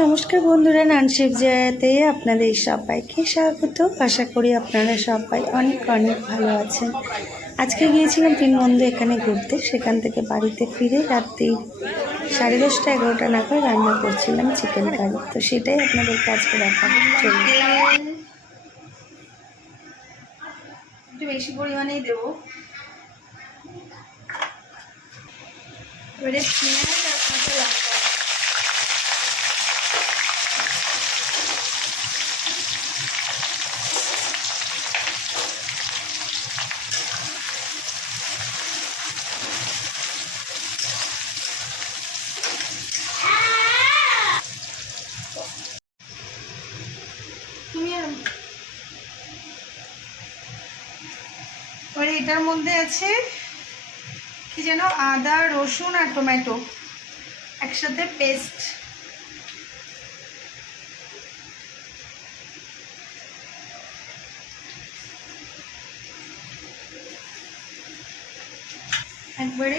নমস্কার বন্ধুরা নানশিপ জায়াতে আপনাদের সবাইকে স্বাগত। আশা করি আপনারা সবাই অনেক অনেক ভালো আছেন। আজকে গিয়েছিলাম তিন বন্ধু এখানে ঘুরতে, সেখান থেকে বাড়িতে ফিরে রাত্রি সাড়ে দশটা এগারোটা নাগাদ রান্না করছিলাম চিকেন কারি তো সেটাই আপনাদের আজকে দেখাবো। চলুন। একটু বেশি পরিমাণেই দেবো। এবারে পেঁয়াজ আর কাঁচা লঙ্কা তুমি আর এবারে এটার মধ্যে আছে কি যেন আদা, রসুন আর টমেটো। একসাথে পেস্ট একবারে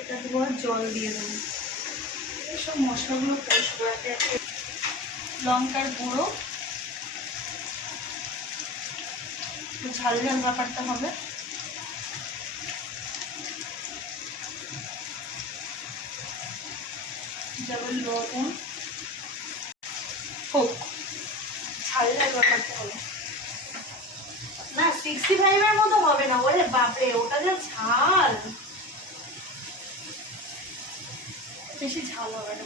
এটা দেবো জল দিয়ে দেবো। সব মশলাগুলো কষবো একে। লঙ্কার গুঁড়ো। ঝাল ঝাল ব্যাপারটা হবে। যেমন লবণ হোক। ঝাল ঝাল ব্যাপারটা হবে। না সিক্সটি ফাইভের মতো হবে না। ওরে বাপরে, ওটা যা ঝাল। বেশি ঝাল হবে না।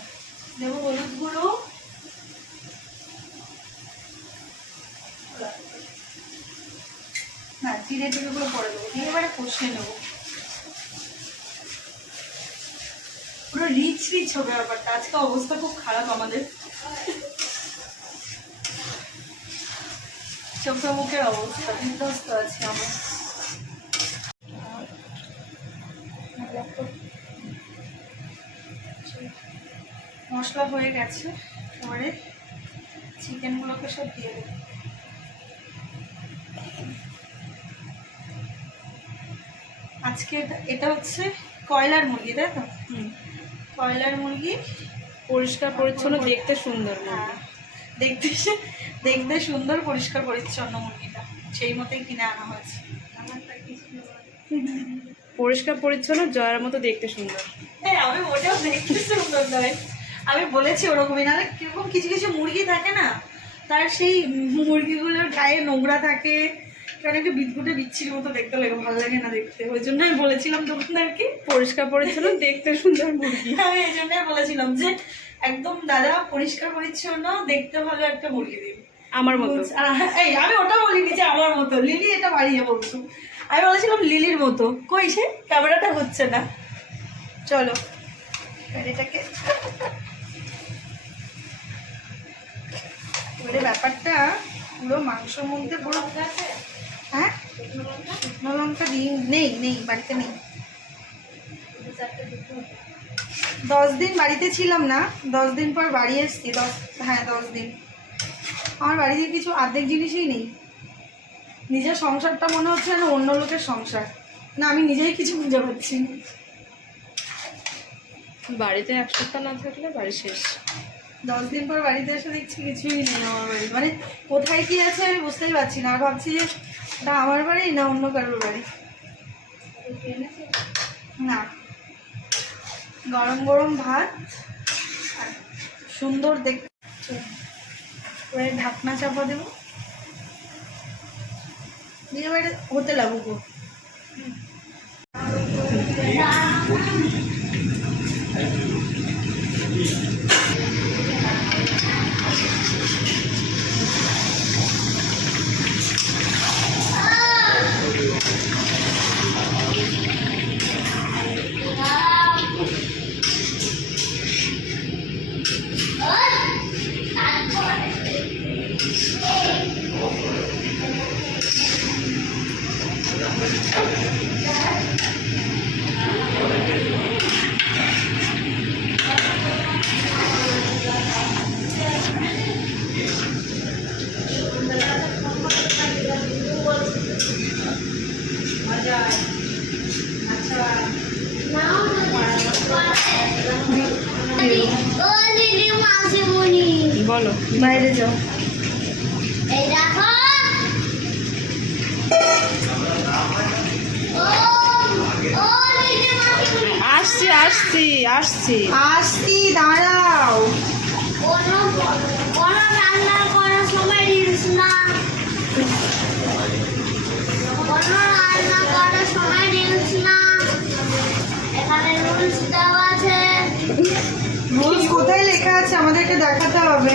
দেবো হলুদ গুঁড়ো। না, জিরে টিরেগুলো পরে দেবো। এবারে কষিয়ে নেব। পুরো রিচ হবে ব্যাপারটা আজকে অবস্থা খুব খারাপ আমাদের। চোখে মুখের অবস্থা, বিধ্বস্ত আছে আমার। মশলা হয়ে গেছে, এবারে চিকেনগুলোকে সব দিয়ে দেবো। আজকে এটা- হচ্ছে কয়লার মুরগি, তাই তো? কয়লার মুরগি? পরিষ্কার পরিচ্ছন্ন দেখতে সুন্দর হ্যাঁ, দেখতে দেখতে সুন্দর পরিষ্কার পরিচ্ছন্ন মুরগিটা। সেই মতোই কিনে আনা হয়েছে। পরিষ্কার পরিচ্ছন্ন জয়ের মতো দেখতে সুন্দর। হ্যাঁ আমি ওটাও দেখতে সুন্দর নয়। আমি বলেছি ওরকমই না কীরকম কিছু কিছু মুরগি থাকে না তার সেই মুরগিগুলোর গায়ে নোংরা থাকে কারণ একটু বিদ্যুটে বিচ্ছির মতো দেখতে লাগে ভালো লাগে না দেখতে। ওই জন্য আমি বলেছিলাম দোকানদারকে পরিষ্কার পরিচ্ছন্ন দেখতে সুন্দর মুরগি। আমি এই জন্যই বলেছিলাম যে একদম দাদা পরিষ্কার পরিচ্ছন্ন দেখতে ভালো একটা মুরগি দিন। আমার মতো। এই আমি ওটা বলিনি যে আমার মতো। লিলি এটা বাড়িয়ে বলছো। আমি বলেছিলাম লিলির মতো। কই সে? ক্যামেরাটা হচ্ছে না। চলো এটাকে এবারে ব্যাপারটা পুরো মাংসর মধ্যে পুরো হ্যাঁ লঙ্কা দিই নেই নেই, বাড়িতে নেই। দশ দিন বাড়িতে ছিলাম না, দশ দিন পর বাড়ি এসছি, দশ হ্যাঁ দশ দিন। আমার বাড়িতে কিছু অর্ধেক জিনিসই নেই। নিজের সংসারটা মনে হচ্ছে না অন্য লোকের সংসার। না, আমি নিজেই কিছু বুঝে পাচ্ছি। বাড়িতে এক সপ্তাহ না থাকলে বাড়ি শেষ। দশ দিন পর বাড়িতে এসে দেখছি কিছুই নেই আমার বাড়ি। মানে কোথায় কি আছে আমি বুঝতেই পারছি না। আর ভাবছি যে এটা আমার বাড়ি না অন্য কারোর বাড়ি? না। গরম গরম ভাত সুন্দর দেখতে। এবারে ঢাকনা চাপা দেবো। দিয়ে এবারে হতে লাগুক Thank মাসিমণি বলো। বাইরে যাও। এই দেখো। ও ও লিটে মাসিমণি আসছি আসছি আসছি। দাঁড়াও। কোনো কোনো রান্না করার সময় রিলস না দেখাতে হবে।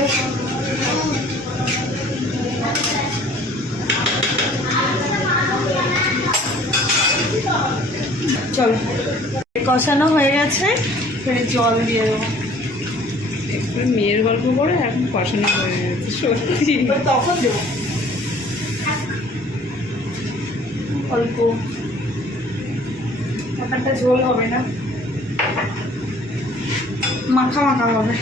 চলো। কষানো হয়ে গেছে ফের জল দিয়ে দেবো। একটু মেয়ের গল্প করে এখন কষানো হয়ে গেছে সত্যি। তখন দেবো। অল্প। একটা ঝোল হবে না। মাখা মাখা হবে।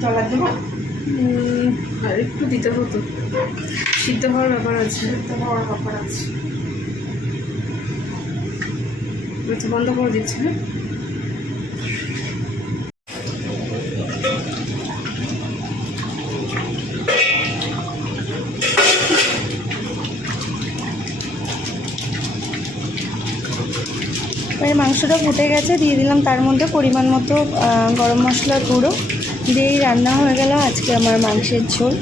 জল আর দেবো আর একটু দিতে হতো। সিদ্ধ হওয়ার ব্যাপার আছে। সিদ্ধ হওয়ার ব্যাপার আছে। আচ্ছা বন্ধ করে দিচ্ছি হ্যাঁ? এবারে মাংসটা ফুটে গেছে দিয়ে দিলাম তার মধ্যে পরিমাণ মতো গরম মশলার গুঁড়ো। দিয়েই রান্না হয়ে গেল আজকে আমার মাংসের ঝোল।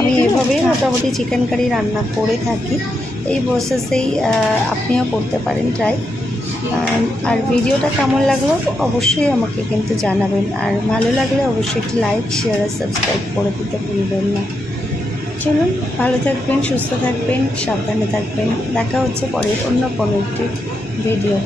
আমি দিলে? এভাবেই মোটামুটি চিকেন কারি রান্না করে থাকি। এই প্রসেসেই আপনিও করতে পারেন ট্রাই আর ভিডিওটা কেমন লাগল অবশ্যই আমাকে কিন্তু জানাবেন। আর ভালো লাগলে অবশ্যই একটি লাইক শেয়ার আর সাবস্ক্রাইব করে দিতে ভুলবেন না। চলুন ভালো থাকবেন সুস্থ থাকবেন সাবধানে থাকবেন। দেখা হচ্ছে পরে অন্য কোনো একটি ভিডিও